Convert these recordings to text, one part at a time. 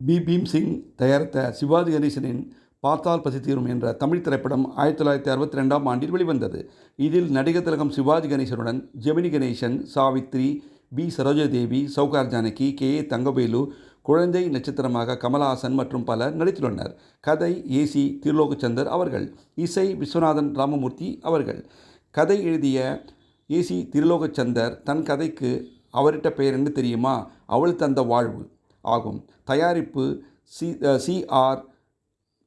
பீம் சிங் தயாரித்த சிவாஜி கணேசனின் பார்த்தால் பசி தீரும் என்ற தமிழ் திரைப்படம் 1962ஆம் ஆண்டில் வெளிவந்தது. இதில் நடிகர் திலகம் சிவாஜி கணேசனுடன் ஜெமினி கணேசன், சாவித்ரி, பி. சரோஜாதேவி, சௌகார் ஜானகி, கே. ஏ. தங்கவேலு, குழந்தை நட்சத்திரமாக கமலஹாசன் மற்றும் பலர் நடித்துள்ளனர். கதை ஏ.சி. திருலோகச்சந்தர் அவர்கள், இசை விஸ்வநாதன் ராமமூர்த்தி அவர்கள். கதை எழுதிய ஏ.சி. திருலோகச்சந்தர் தன் கதைக்கு அவரிட்ட பெயர் என்ன தெரியுமா? அவள் தந்த வாழ்வு ஆகும். தயாரிப்பு சி.ஆர்.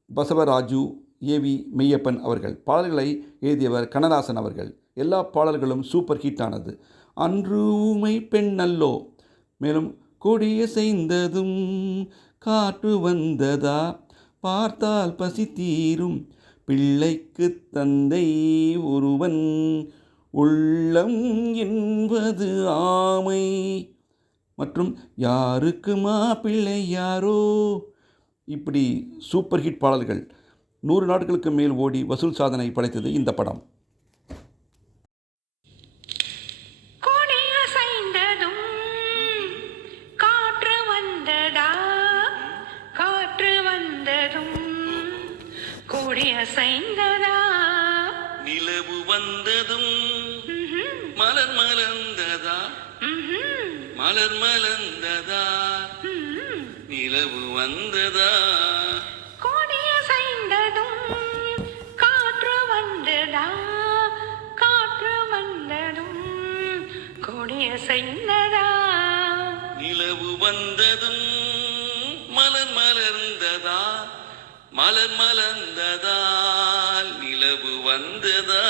பசவராஜு, ஏ.வி. மெய்யப்பன் அவர்கள். பாடல்களை எழுதியவர் கண்ணதாசன் அவர்கள். எல்லா பாடல்களும் சூப்பர் ஹிட் ஆனது. அன்று ஊமை பெண் அல்லோ, மேலும் கொடியசைந்ததும் காற்று வந்ததா, பார்த்தால் பசி தீரும், பிள்ளைக்கு தந்தை ஒருவன், உள்ளம் என்பது ஆமை மற்றும் யாருக்கு மாப்பிள்ளை யாரோ, இப்படி சூப்பர் ஹிட் பாடல்கள் 100 நாட்களுக்கு மேல் ஓடி வசூல் சாதனை படைத்தது இந்த படம். நிலவு வந்ததும் மலர் மலர்ந்ததா, மலர் மலர்ந்ததா, நிலவு வந்ததா, கோடிய சைந்ததும் காற்று வந்ததா, காற்று வந்ததும் கோடிய சைந்ததா, நிலவு வந்ததும் மலர் மலர்ந்ததா, மலர் மலர்ந்ததா, நிலவு வந்ததா,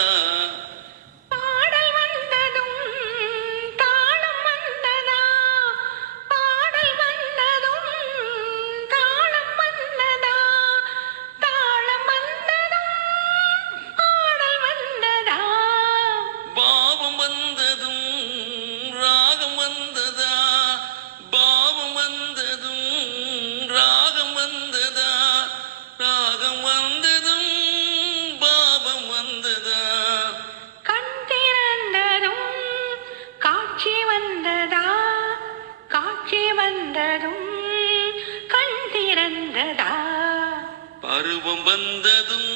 பாடல் வந்ததும் தாளம் வந்ததா, பாடல் வந்ததும் தாளம் வந்ததா, தாளம் வந்ததும் பாடல் வந்ததா, பாவம் வந்ததும் ராகம் வந்ததா, பாவம் வந்ததும் ராகம் வந்ததா, ராகம் வந்ததும் பாவம் வந்ததா, கண் திறந்ததும் காட்சி வந்ததா, காட்சி வந்ததும் கண் திறந்ததா, பருவம் வந்ததும்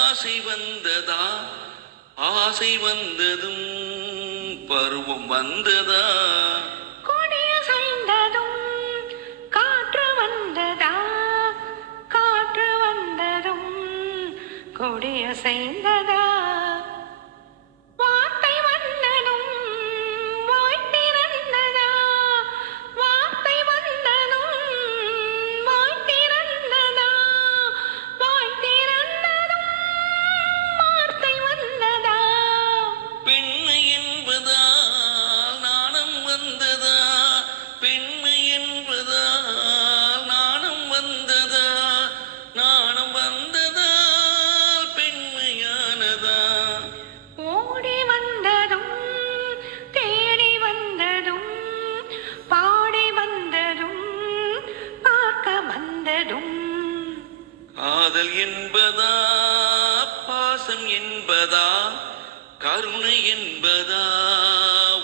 ஆசை வந்ததா, ஆசை வந்ததும் பருவம் வந்ததா, கொடிய சைந்ததும் காற்று வந்ததா, காற்று வந்ததும் கொடிய சைந்ததா, வார்த்தை வந்ததும் வாய் திறந்ததா, வார்த்தை வந்ததும் வாய் திறந்ததா, வாய் திறந்ததும் வார்த்தை வந்ததா, பெண்மை என்பதால் நாணம் வந்ததா, பெண்மை என்பதால் நாணம் வந்ததா, நாணம் வந்ததால் பெண்மையானதா, ஓடி வந்ததும் தேடி வந்ததும் பாடி வந்ததும் பார்க்க வந்ததும், காதல் என்பதா பாசம் என்பதா, கருணை என்பதா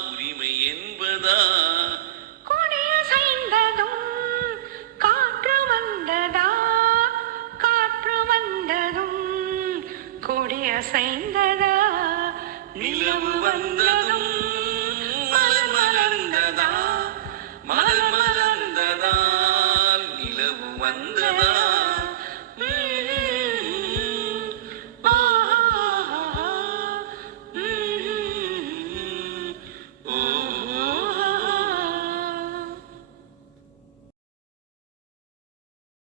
உரிமை என்பதா, கொடிய சைந்ததும் காற்று வந்ததா, காற்று வந்ததும் கொடிய சைந்ததா, நிலவு வந்ததும் மலர் மலர்ந்ததா, மலர் மலர்ந்ததால் நிலவு வந்ததா.